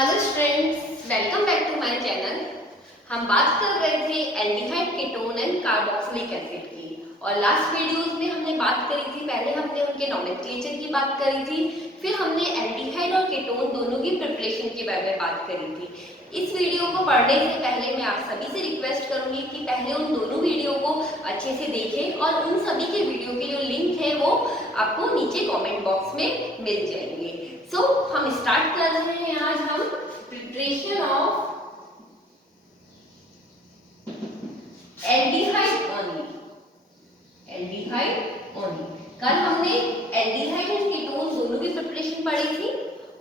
Hello students, welcome back to my channel. हम बात कर रहे थे aldehyde, ketone and carboxylic acid की। और लास्ट वीडियोस में हमने बात करी थी, पहले हमने उनके नोमेनक्लेचर की बात करी थी, फिर हमने एल्डिहाइड और कीटोन दोनों की प्रिपरेशन के बारे में बात करी थी। इस वीडियो को पढ़ने से पहले मैं आप सभी से रिक्वेस्ट करूंगी कि पहले उन दोनों वीडियो को अच्छे से देखें और उन सभी के वीडियो के जो लिंक है वो आपको नीचे कमेंट बॉक्स में मिल जाएंगे। सो हम स्टार्ट कर रहे हैं आज हम preparation of aldehyde only. Aldehyde only, कल हमने एल्डिहाइड एंड कीटोन दोनों की प्रिपरेशन पढ़ी थी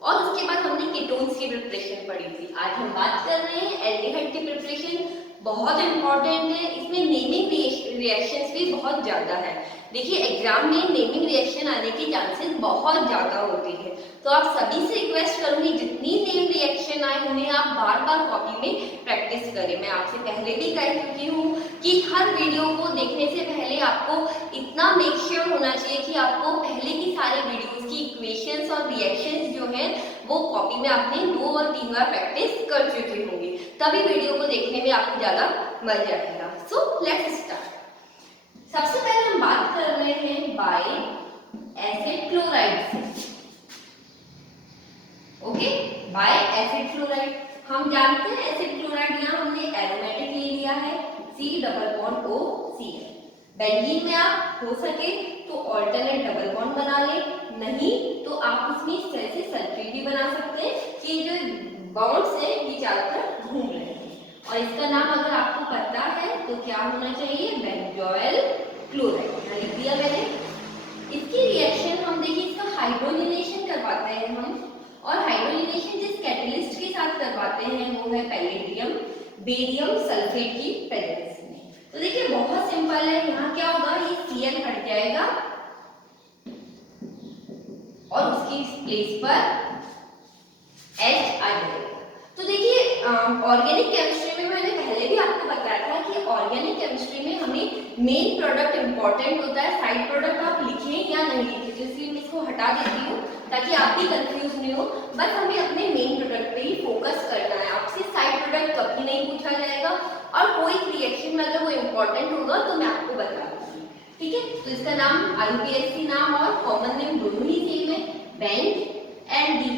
और उसके बाद हमने कीटोन्स की प्रिपरेशन पढ़ी थी। आज हम बात कर रहे हैं एल्डिहाइड की प्रिपरेशन, बहुत इंपॉर्टेंट है। इसमें नेमिंग रिएक्शंस भी बहुत ज्यादा है। देखिए एग्जाम में नेमिंग रिएक्शन आने के चांसेस बहुत ज्यादा होते हैं, तो आप सभी से रिक्वेस्ट करूंगी जितनी नेम रिएक्शन आए उन्हें आप बार बार कॉपी में प्रैक्टिस करें। मैं आपसे पहले भी कह चुकी हूँ कि हर वीडियो को देखने से पहले आपको इतना मेक श्योर होना चाहिए कि आपको पहले की सारे वीडियोस की इक्वेशंस और रिएक्शंस जो हैं वो कॉपी में आपने 2 और 3 बार प्रैक्टिस कर चुके होंगे, तभी वीडियो को देखने में आपको ज्यादा मजा आएगा। So let's start. सबसे पहले हम बात कर रहे हैं बाय एसिड क्लोराइड से। ओके, बाय एसिड क्लोराइड हम जानते हैं एसिड क्लोराइड, यहाँ हमने एरोमेटिक ले लिया है C double bond OCl। Benzene में आप हो सके तो ऑल्टरनेट डबल बॉन्ड बना ले, नहीं तो आप उसमें इस तरह से सल्फेट भी बना सकते हैं कि जो बॉन्ड्स है ये चारों तरफ घूम रहे हैं। और इसका नाम अगर आपको पता है तो क्या होना चाहिए, बेंजोइल क्लोराइड। लिख दिया मैंने। इसकी रिएक्शन हम देखिए, इसका हाइड्रोजनेशन करवाते हैं हम, और हाइड्रोजनेशन जिस कैटलिस्ट के साथ करवाते हैं वो है पैलेडियम बेरियम सल्फेट की प्रेजेंस में। तो देखिए बहुत सिंपल है, यहाँ क्या होगा, ये Cl हट जाएगा और उसकी प्लेस पर H आ जाएगा। तो देखिए ऑर्गेनिक केमिस्ट्री में मैंने पहले भी आपको बताया था कि ऑर्गेनिक केमिस्ट्री में हमें मेन प्रोडक्ट इंपॉर्टेंट होता है, साइड प्रोडक्ट आप लिखें या नहीं लिखें, तो इसलिए मैं इसको हटा देती हूँ ताकि आप भी कंफ्यूज नहीं हो। बस हमें अपने मेन प्रोडक्ट पे ही फोकस करना है, आपसे साइड प्रोडक्ट कभी नहीं पूछा जाएगा और कोई रिएक्शन में अगर वो इम्पोर्टेंट होगा तो मैं आपको बता दूंगी। ठीक है, तो इसका नाम IUPAC नाम और कॉमन नेम दोनों ही सेम है, बेंजीन।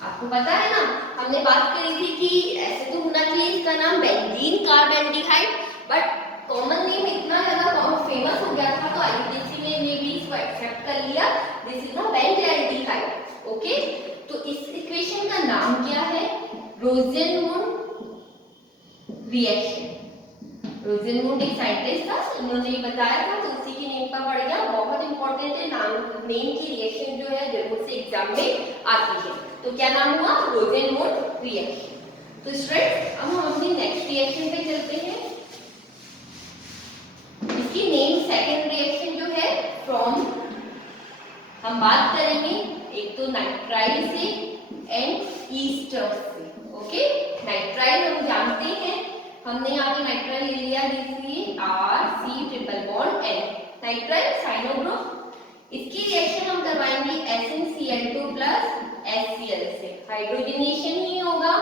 आपको पता है ना, हमने बात करी थी कि ऐसे तो होना चाहिए इसका नाम बेंजीन कार्बेंडिहाइड, बट कॉमन नेम इतना ज्यादा फेमस हो गया था तो IUPAC ने भी इसको एक्सेप्ट कर लिया, this is the benzene. Okay, तो इस इक्वेशन का नाम क्या है, रोसेनमुंड रिएक्शन। रोसेनमुंड एक साइंटिस्ट था, उन्होंने ये बताया था तो उसी की नेम पर पड़ गया। बहुत इंपॉर्टेंट है, नाम नेम की रिएक्शन जो है जरूर से एग्जाम में आती है। तो क्या नाम हुआ, रोसेनमुंड रिएक्शन। तो स्टूडेंट्स अब हम अपनी नेक्स्ट रिएक्शन पे चलते हैं। इसकी नेम सेकंड रिएक्शन जो है फ्रॉम, हम बात करेंगे एक तो नाइट्राइल से एंड ईस्टर से। ओके, नाइट्राइल हम जानते हैं, हमने यहाँ पे नाइट्राइल ले लिया, RC triple bond N, nitrile cyano group. इसकी रिएक्शन हम करवाएंगे SnCl2 प्लस HCl से, हाइड्रोजनेशन ही होगा।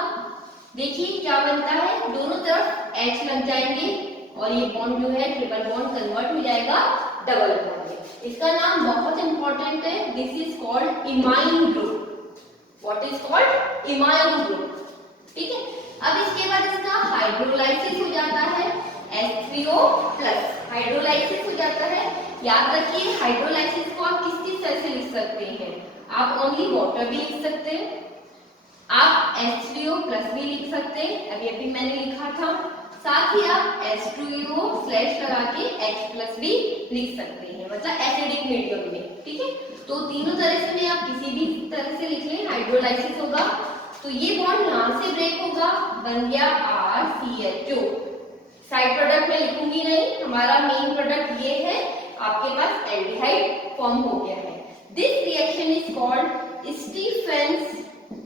देखिए क्या बनता है, दोनों तरफ H लग जाएंगे और ये बॉन्ड जो है ट्रिपल बॉन्ड कन्वर्ट हो जाएगा डबल बॉन्ड में। इसका नाम बहुत इंपॉर्टेंट है, this is called imine group. What is called, imine group. ठीक है, अब इसके बाद इसका हाइड्रोलाइसिस हो जाता है H3O प्लस, हाइड्रोलाइसिस हो जाता है। याद रखिए हाइड्रोलाइसिस को आप किस तरह से लिख सकते हैं, आप ओनली वाटर भी लिख सकते हैं, आप H3O प्लस भी लिख सकते हैं, अभी मैंने लिखा था, साथ ही आप H2O स्लैश लगा के H प्लस भी लिख सकते हैं, मतलब एसिडिक मीडियम में। ठीक है, तो तीनों तरह से आप किसी भी तरह से लिख लें, हाइड्रोलाइसिस होगा तो ये बॉन्ड यहाँ से ब्रेक होगा, बन गया RCHO। साइड प्रोडक्ट में लिखूंगी नहीं, हमारा मेन प्रोडक्ट ये है, आपके पास एल्डिहाइड फॉर्म हो गया है। This reaction is called Stephens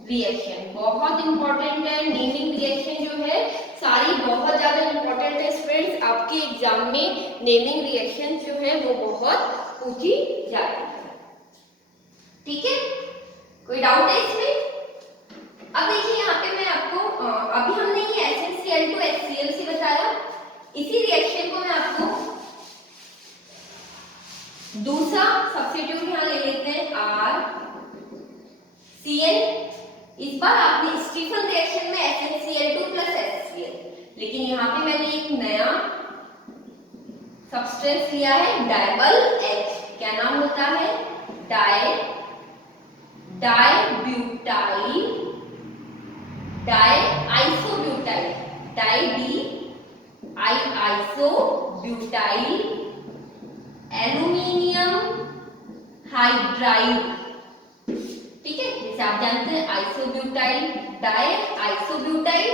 reaction. बहुत इंपॉर्टेंट है, नेमिंग रिएक्शन जो है सारी बहुत ज्यादा इंपॉर्टेंट है स्टूडेंट्स, आपके एग्जाम में नेमिंग रिएक्शन जो है वो बहुत पूछी जाती है। ठीक है, कोई डाउट है इसमें? इसी रिएक्शन को मैं आपको दूसरा सब्स्टिट्यूट यहाँ ले लेते हैं RCN। इस बार आपने स्टीफन रिएक्शन में SnCl2 प्लस HCl, लेकिन यहाँ पे मैंने एक नया सब्सटेंस लिया है डाइबल H। क्या नाम होता है? डाइब्यूटाइल आइसोब्यूटाइल आइसोब्यूटाइल एल्यूमिनियम हाइड्राइड। ठीक है, जैसे आप जानते हैं आइसोब्यूटाइल आइसोब्यूटाइल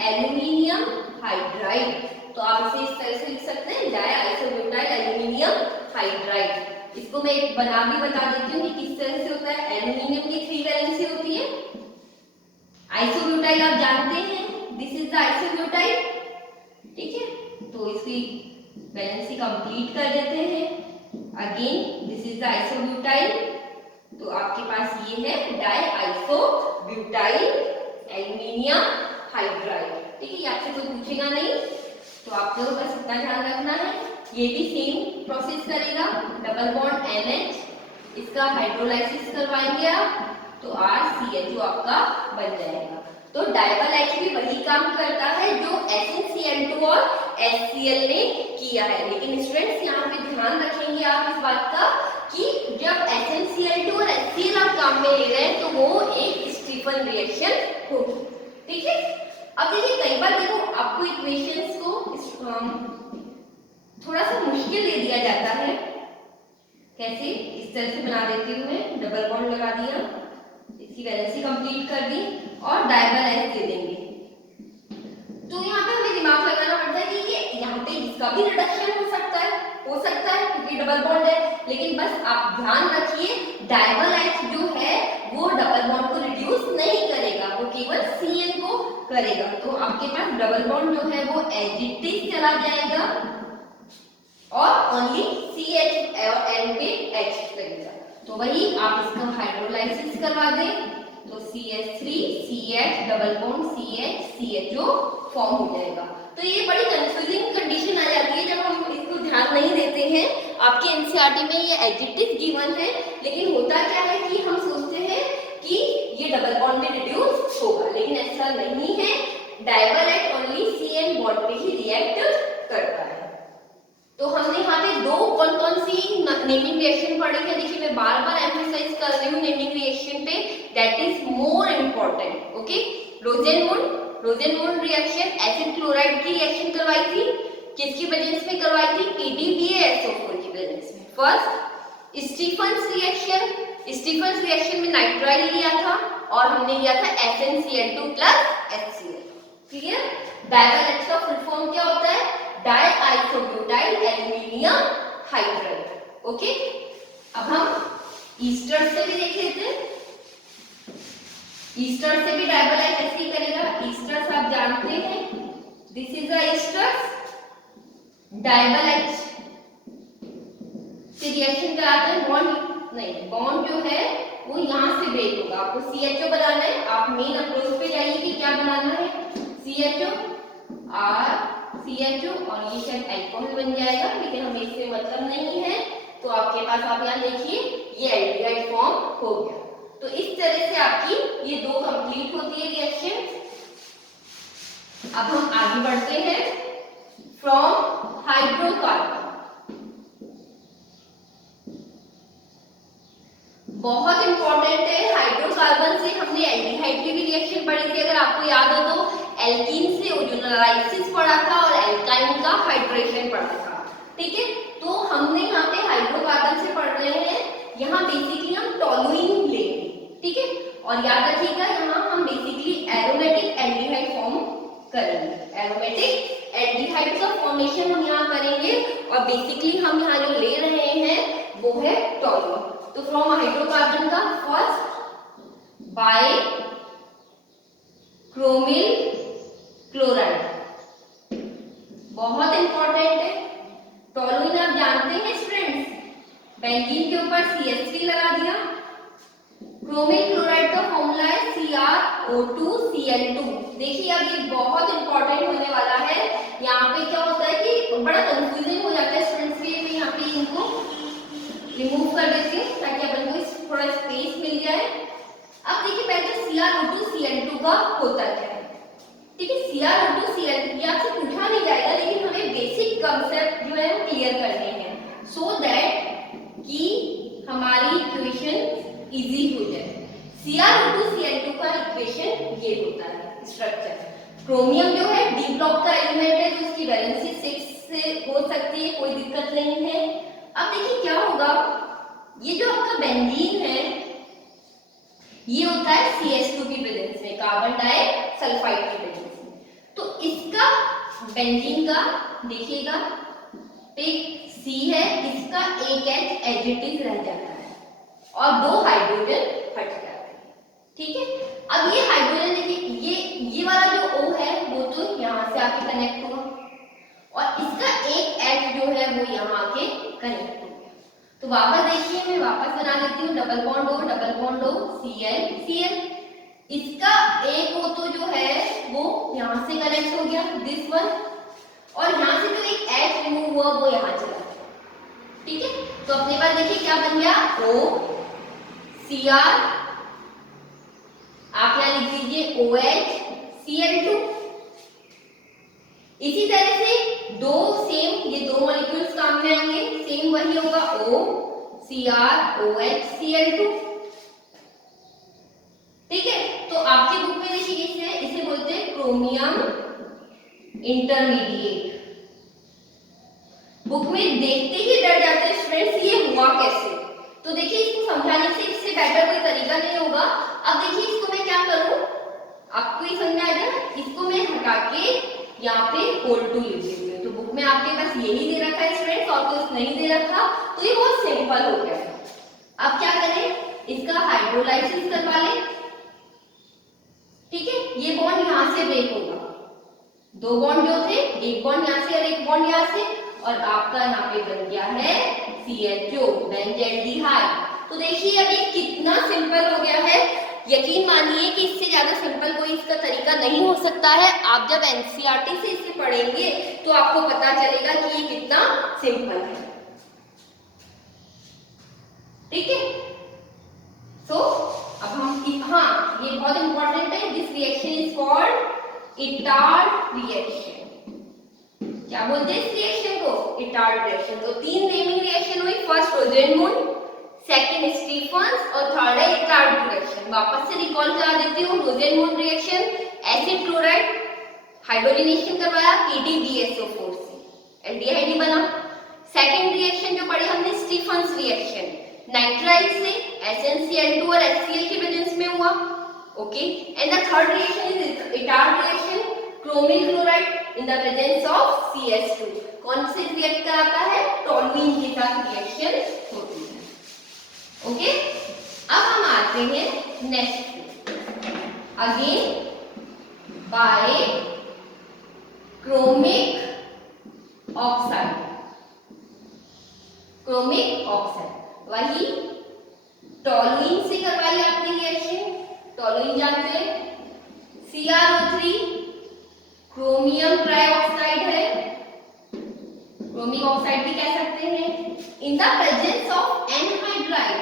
एल्यूमिनियम हाइड्राइड, तो आप इसे इस तरह से लिख सकते हैं आइसोब्यूटाइल एल्यूमिनियम हाइड्राइड। इसको मैं एक बना भी बता देती हूँ कि किस तरह से होता है। एल्यूमिनियम की 3 वैलेंसी होती है। आइसोब्यूटाइल आप जानते हैं, दिस इज द आइसोब्यूटाइल। ठीक है, तो इसकी वैलेंसी कंप्लीट कर देते हैं। Again this is the isobutyl, तो आपके पास ये है डाइआइसोब्यूटाइल एल्यूमिनियम हाइड्राइड। ठीक है, ये आपसे कोई पूछेगा नहीं, तो आप लोगों का इतना ध्यान रखना है। ये भी सेम प्रोसेस करेगा, डबल बॉन्ड NH, इसका हाइड्रोलाइसिस करवाएंगे आप, तो RCH आपका बन जाएगा। तो डाइबल H भी वही काम करता है जो SnCl2 और HCl ने किया है, लेकिन स्टूडेंट्स यहाँ पे ध्यान रखेंगे आप इस बात का कि जब SnCl2 और HCl आप काम में ले रहे हैं तो वो एक स्टीफन रिएक्शन होगी। ठीक है, अब देखिए कई बार देखो आपको इक्वेशंस को थोड़ा सा मुश्किल दे दिया जाता है। कैसे? इस तरह से बना देती हूँ मैं, डबल बॉन्ड लगा दिया, इसकी वैलेंसी कंप्लीट कर दी और डाइबल H दे देंगे। तो यहाँ पे हमें दिमाग लगाना पड़ता है कि ये यहाँ पे इसका भी रिडक्शन हो सकता है क्योंकि डबल बॉन्ड है, लेकिन बस आप ध्यान रखिए डाइबल H जो है वो डबल बॉन्ड को रिड्यूस नहीं करेगा, वो केवल CN को करेगा। तो आपके पास डबल बॉन्ड जो है वो एज इट इज चला जाएगा और ओनली CH और N पे H लगेगा। तो वही आप इसका हाइड्रोलाइसिस करवा दें तो CH3 CH double bond CH CHO form हो जाएगा। तो ये बड़ी कंफ्यूजिंग कंडीशन आ जाती है जब हम इसको ध्यान नहीं देते हैं। आपके NCERT में ये एज इट इज गिवन है, लेकिन होता क्या है कि हम सोचते हैं कि ये डबल बॉन्ड में रिड्यूस होगा, लेकिन ऐसा नहीं है। डाइबल H ओनली CN बॉन्ड पे ही रिएक्ट करता है। तो हमने यहाँ पे दो कौन सी नेमिंग रिएक्शन पढ़ी है। देखिए मैं बार बार एम्फसाइज कर रही हूँ नेमिंग रिएक्शन पे, that is more important. Okay, Rosenmund reaction acid chloride की रिएक्शन करवाई थी, किसकी प्रेजेंस में करवाई थी? PDBaSO4 की प्रेजेंस में। फर्स्ट स्टीफन्स रिएक्शन में नाइट्राइल लिया था और हमने लिया था SnCl2 plus HCl। Clear? DIBAL H का फुल फॉर्म क्या होता है? डाइआइसोब्यूटाइल एल्यूमिनियम हाइड्राइड। ओके, अब हम ईस्टर से भी देख लेते हैं। ईस्टर से भी डाइबल H ऐसे करेगा। ईस्टर्स आप जानते हैं, this is the esters. DIBAL H से रिएक्शन कराते हैं, बॉन्ड जो है वो यहाँ से ब्रेक होगा। आपको CHO बनाना है, आप मेन अप्रोच पे जाइए कि क्या बनाना है। CHO और ये शायद अल्कोहल बन जाएगा, लेकिन हमें इससे मतलब नहीं है। तो आपके पास आप यहाँ देखिए ये एल्डिहाइड फॉर्म हो गया। तो इस तरह से आपकी ये दो कंप्लीट होती है रिएक्शन। अब हम आगे बढ़ते हैं। फ्रॉम हाइड्रोकार्बन, बहुत इंपॉर्टेंट है। हाइड्रोकार्बन से हमने एल्डिहाइड की भी रिएक्शन पढ़ी थी, अगर आपको याद हो तो। एल्कीन से ओजोनलाइसिस पढ़ा था और एल्काइन का हाइड्रेशन पढ़ा था। ठीक है, तो हमने यहाँ पे हाइड्रोकार्बन से पढ़ रहे हैं। यहाँ बेसिकली हम टोलुइन लेंगे। ठीक है, और याद रखिएगा यहाँ हम बेसिकली एरोमेटिक एल्डिहाइड फॉर्म करेंगे। एरोमेटिक एल्डिहाइड का फॉर्मेशन हम यहाँ करेंगे और बेसिकली हम यहाँ जो ले रहे हैं वो है टोलुइन। तो फ्रॉम हाइड्रोकार्बन का फर्स्ट बाय क्रोमिल क्लोराइड, बहुत इंपॉर्टेंट है। टोलुइन आप जानते हैं स्टूडेंट्स, बेंजीन के ऊपर CH3 लगा दिया। क्रोमिल क्लोराइड का फॉर्मूला है CR CrO2Cl2। देखिए अब ये बहुत इंपॉर्टेंट होने वाला है। यहाँ पे क्या होता है कि बड़ा कंफ्यूजिंग हो जाता है स्टूडेंट्स के लिए। यहाँ पे इनको रिमूव कर देती हूँ ताकि अपन को थोड़ा स्पेस मिल जाए। अब देखिए पहले CrO2Cl2 का होता क्या है। ठीक है, CrO2Cl2 ये आपसे पूछा नहीं जाएगा, लेकिन हमें बेसिक कंसेप्ट जो है वो क्लियर करने हैं सो दैट कि हमारी इक्वेशन इजी हो जाए। CrO2Cl2 का इक्वेशन ये होता है स्ट्रक्चर। क्रोमियम जो है डी ब्लॉक का एलिमेंट है, तो उसकी वैलेंसी 6 से हो सकती है, कोई दिक्कत नहीं है। अब देखिए क्या होगा, ये जो आपका बेंजीन है ये होता है CH2 की प्रेजेंस में, कार्बन डाइसल्फाइड की प्रेजेंस में। तो इसका बेंजीन का देखिएगा C है, इसका एक H एज इट इज रह जाता है और 2 हाइड्रोजन हट जाते हैं। ठीक है, अब ये हाइड्रोजन देखिए ये वाला जो O है वो तो यहाँ से आके कनेक्ट हुआ और इसका एक H जो है वो यहाँ आके कनेक्ट हो गया। तो वापस देखिए, मैं वापस बना देती हूँ, डबल बॉन्ड O Cl। इसका एक O तो जो है वो यहाँ से कनेक्ट हो गया, दिस वन, और यहाँ से जो एक H रिमूव हुआ वो यहाँ चला गया। ठीक है, तो अपने पास देखिए क्या बन गया, OCr, आप यहाँ लिख दीजिए OHCl2। इसी तरह से दो सेम ये दो मॉलिक्यूल्स काम में आएंगे, सेम वही होगा OCrOHCl2। ठीक है, तो आपके बुक में देखिए इसे बोलते हैं क्रोमियम इंटरमीडिएट। बुक में देखते ही डर जाते हैं स्टूडेंट्स, ये हुआ कैसे। तो देखिए इसको समझाने से इससे बेटर कोई तरीका नहीं होगा। अब देखिए इसको मैं क्या करूं, आपको ये समझ में आ जाए, इसको मैं हटा के यहाँ पे होल टू लिख देती हूँ। तो बुक में आपके पास यही दे रखा है स्टूडेंट्स और कुछ नहीं दे रखा, तो ये बहुत सिंपल हो गया। अब क्या करें, इसका हाइड्रोलाइसिस करवा लें। ठीक है, ये बॉन्ड यहाँ से ब्रेक होगा, दो बॉन्ड जो थे, एक बॉन्ड यहाँ से और एक बॉन्ड यहाँ से, और आपका यहाँ पे बन गया है CH2 बेंजल्डिहाइड। तो देखिए अब ये कितना सिंपल हो गया है। यकीन मानिए कि इससे ज्यादा सिंपल कोई इसका तरीका नहीं हो सकता है। आप जब NCERT से इसे पढ़ेंगे तो आपको पता चलेगा कि ये कितना सिंपल है। ठीक है, सो अब हम ये बहुत इंपॉर्टेंट है, this reaction is called Etard reaction. क्या बोलते हैं इस रिएक्शन को, इटार्ड रिएक्शन। तो तीन नेमिंग रिएक्शन हुई, फर्स्ट रोजेनमुंड, सेकंड स्टीफंस और थर्ड है इटार्ड रिएक्शन। वापस से रिकॉल करा देती हूँ, रोजेनमुंड रिएक्शन एसिड क्लोराइड हाइड्रोजनेशन करवाया KdBSO4 से एल्डिहाइड बना। सेकंड रिएक्शन जो पढ़ी हमने स्टीफंस रिएक्शन, नाइट्राइल से SnCl2 और HCl की प्रेजेंस में हुआ। Okay, and the third reaction is Etard reaction, chromyl chloride in the presence of CH2। कौन से रिएक्ट कराता है, टोल्यूइन के साथ रिएक्शन होती है। ओके, अब हम आते हैं next, again by chromic oxide. Chromic oxide वही टोल्यूइन से करवाई आपने रिएक्शन। टोल्यूइन जानते हैं, CrO3 क्रोमियम ट्राइऑक्साइड है, क्रोमिक ऑक्साइड भी कह सकते हैं, in the presence of anhydride.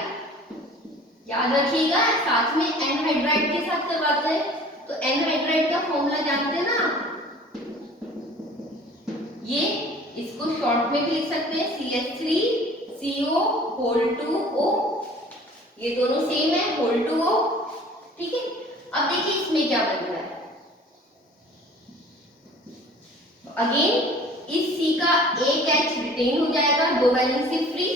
याद रखिएगा साथ में एनहाइड्राइड के साथ करवाते हैं। तो एनहाइड्राइड का फॉर्मूला जानते हैं ना, ये इसको शॉर्ट में भी लिख सकते हैं CH3CO होल 2O, ये दोनों सेम है, होल 2O। ठीक है, अब देखिए इसमें क्या बन रहा है, अगेन इस C का एक H रिटेन हो जाएगा, दो वैलेंसी फ्री,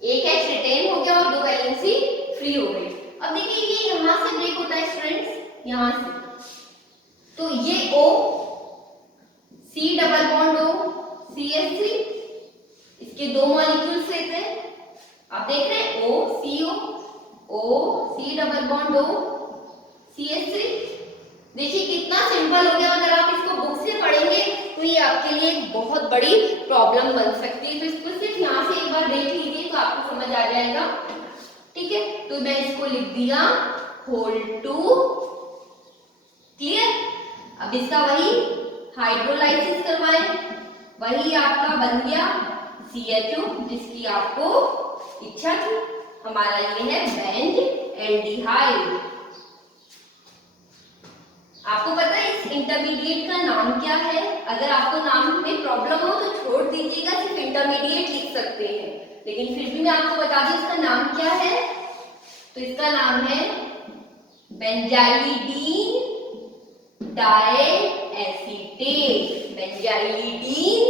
एक H रिटेन हो गया और दो वैलेंसी फ्री हो गई। अब देखिए ये यहां से ब्रेक होता है स्टूडेंट्स, यहां से, तो ये O C double bond O CH3, इसके दो मॉलिक्यूल्स लेते हैं, आप देख रहे हैं OCO O C double bond O CH3। देखिए कितना सिंपल हो गया। अगर आप इसको बुक से पढ़ेंगे तो ये आपके लिए एक बहुत बड़ी प्रॉब्लम बन सकती है। तो इसको सिर्फ यहाँ से एक बार देख लीजिए तो आपको समझ आ जाएगा। ठीक है, तो मैं इसको लिख दिया hold to, क्लियर। अब इसका वही हाइड्रोलाइसिस करवाएं, वही आपका बन गया CHO, जिसकी आपको इच्छा थी। हमारा ये है बेंजल्डिहाइड। आपको पता है इस इंटरमीडिएट का नाम क्या है? अगर आपको नाम में प्रॉब्लम हो तो छोड़ दीजिएगा, सिर्फ इंटरमीडिएट लिख सकते हैं, लेकिन फिर भी मैं आपको बता दूं इसका नाम क्या है। तो इसका नाम है बेंजाइलिडीन डाइएसिटेट, बेंजाइलिडीन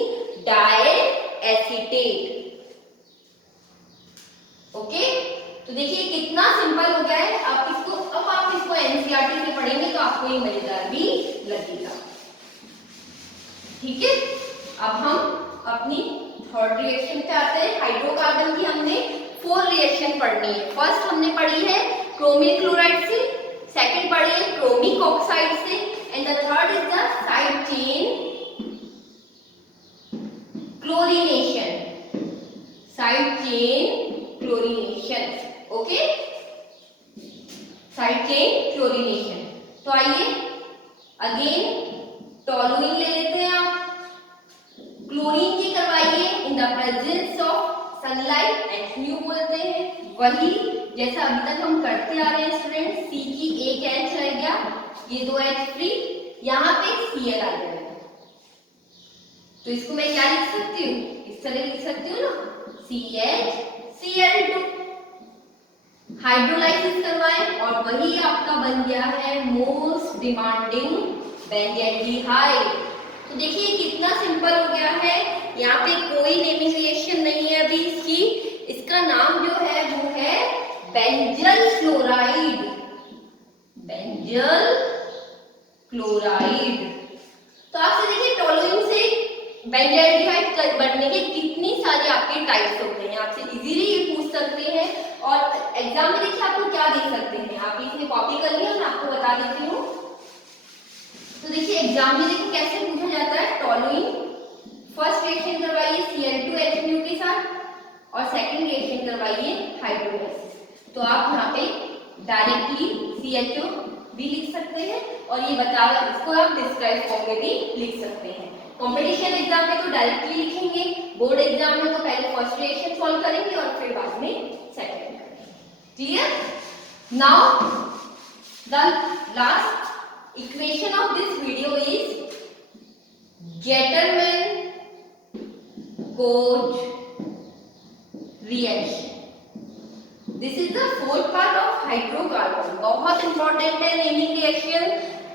डाइएसिटेट। ओके, तो देखिए कितना सिंपल हो गया है। आप इसको एनसीईआरटी से पढ़ेंगे तो आपको ये मजेदार भी लगेगा। ठीक है, अब हम अपनी थर्ड रिएक्शन पे आते हैं। हाइड्रोकार्बन की हमने 4 रिएक्शन पढ़नी है। फर्स्ट हमने पढ़ी है क्रोमिक क्लोराइड से, सेकंड पढ़ी है क्रोमिक ऑक्साइड से, and the third is the side chain chlorination, side chain chlorination. Okay, side chain chlorination. तो आइए अगेन टोलुइन ले लेते हैं आप। क्लोरीन की करवाइए इन the presence of sunlight, HNO बोलते हैं, वही जैसा अभी तक हम करते आ रहे हैं स्टूडेंट। C की एक H रह गया, ये 2 H फ्री, यहाँ पे Cl आ जाएगा। तो इसको मैं क्या लिख सकती हूँ? इस तरह लिख सकती हूँ ना, CHCl2। हाइड्रोलाइसिस करवाएं और वही आपका बन गया है मोस्ट डिमांडिंग बेंजल्डिहाइड। तो देखिए कितना सिंपल हो गया है, यहाँ पे कोई नेमिंग रिएक्शन नहीं है अभी इसकी। इसका नाम जो है वो है बेंजल क्लोराइड, बेंजल क्लोराइड। तो आपसे देखिए टोलुइन से बेंजल्डिहाइड बनने के कितनी सारी आपके टाइप्स होते हैं, आपसे इजीली ये पूछ सकते हैं। और एग्जाम में देखिए आपको क्या दे सकते हैं, आप इसमें कॉपी कर लिया, मैं आपको बता देती हूँ। तो देखिए एग्जाम में देखिए कैसे पूछा जाता है। टोलुइन फर्स्ट रिएक्शन करवाइए Cl2HNO के साथ और सेकंड रिएक्शन करवाइए हाइड्रोलाइसिस। तो आप यहाँ पे डायरेक्टली CHO भी लिख सकते हैं और ये बता, इसको आप डिस्क्राइब फॉर्म में भी लिख सकते हैं। कंपटीशन एग्जाम में तो डायरेक्टली लिखेंगे, बोर्ड एग्जाम में तो पहले फर्स्ट रिएक्शन सॉल्व करेंगे और फिर बाद में second. Clear? Now the last equation of this video is Gattermann Koch reaction. This is the fourth part of hydrocarbon. बहुत इंपॉर्टेंट है नेमिंग रिएक्शन।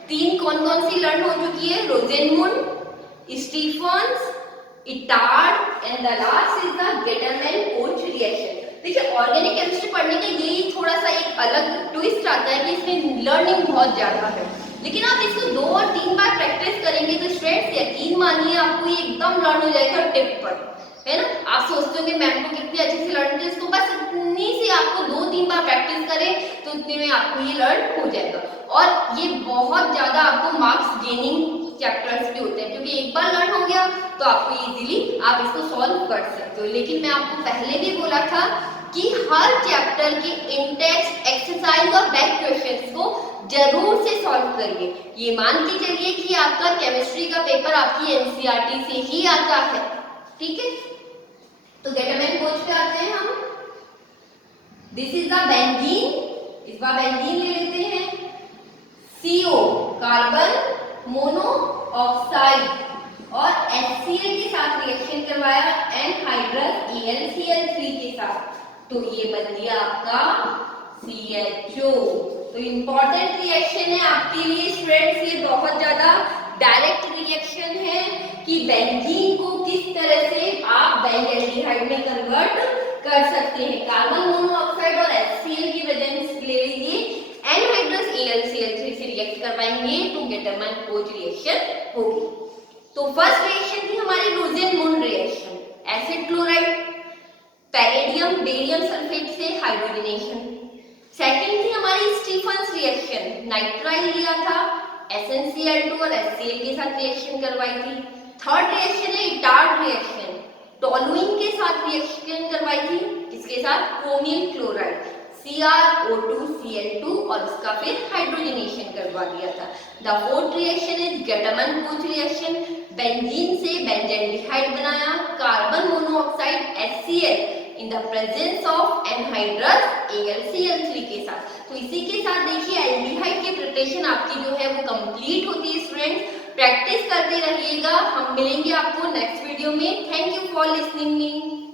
3 कौन कौन सी लर्न हो चुकी है? Rosenmund, Stephen's, Etard and the last is the Gattermann Koch reaction. देखिए organic chemistry पढ़ने का यही थोड़ा सा एक अलग ट्विस्ट आता है कि इसमें लर्निंग बहुत ज्यादा है, लेकिन आप इसको 2 और 3 बार प्रैक्टिस करेंगे तो स्टूडेंट्स यकीन मानिए आपको ये एकदम लर्न हो जाएगा टिप पर, है ना। आप सोचते होंगे मैम को कितनी अच्छे से लर्न किया, इसको बस इतनी सी आपको 2-3 बार प्रैक्टिस करें तो इतने में आपको ये लर्न हो जाएगा। और ये बहुत ज्यादा आपको मार्क्स गेनिंग चैप्टर्स भी होते हैं, क्योंकि एक बार लर्न हो गया तो आपको इजीली आप इसको सॉल्व कर सकते हो। लेकिन मैं आपको पहले भी बोला था कि हर चैप्टर के इंटेक्स्ट, एक्सरसाइज और बैक क्वेश्चंस को जरूर से सॉल्व करिए। ये मान के चलिए कि आपका केमिस्ट्री का पेपर आपकी एनसीईआरटी से ही आता है, ठीक है। तो Gattermann Koch पे आते हैं हम। दिस इज द बेंजीन, इस बार बेंजीन ले लेते हैं। CO कार्बन मोनोऑक्साइड और HCl के साथ रिएक्शन करवाया एनहाइड्रस AlCl3 के साथ, तो ये बन गया आपका CHO। तो इंपॉर्टेंट रिएक्शन है आपके लिए स्टूडेंट्स, ये बहुत ज्यादा डायरेक्ट रिएक्शन है कि बेंजीन को किस तरह से आप बेंजल्डिहाइड में कन्वर्ट कर सकते हैं। कार्बन मोनोऑक्साइड और HCl की वजह से ले लीजिए एनहाइड्रस AlCl3 से रिएक्ट करवाएंगे तो Gattermann Koch रिएक्शन होगी। तो फर्स्ट रिएक्शन थी हमारी Rosenmund reaction, acid chloride palladium barium sulphate से हाइड्रोजनेशन। सेकंड थी हमारी स्टीफन्स रिएक्शन, नाइट्राइल लिया था, SnCl2 और HCl के साथ रिएक्शन करवाई थी। थर्ड रिएक्शन है इटार्ड रिएक्शन, टोलुइन के साथ रिएक्शन करवाई थी, किसके साथ? क्रोमियम क्लोराइड CrO2Cl2 और उसका फिर हाइड्रोजनेशन करवा दिया था। The fourth reaction is Gattermann Koch reaction, benzene से बेंजेल्डिहाइड बनाया, carbon monoxide HCl in the presence of anhydrous AlCl3 के साथ। तो इसी के साथ देखिए एल्डिहाइड की प्रिपरेशन आपकी जो है वो कंप्लीट होती है स्टूडेंट्स। प्रैक्टिस करते रहिएगा, हम मिलेंगे आपको नेक्स्ट वीडियो में। Thank you for listening me.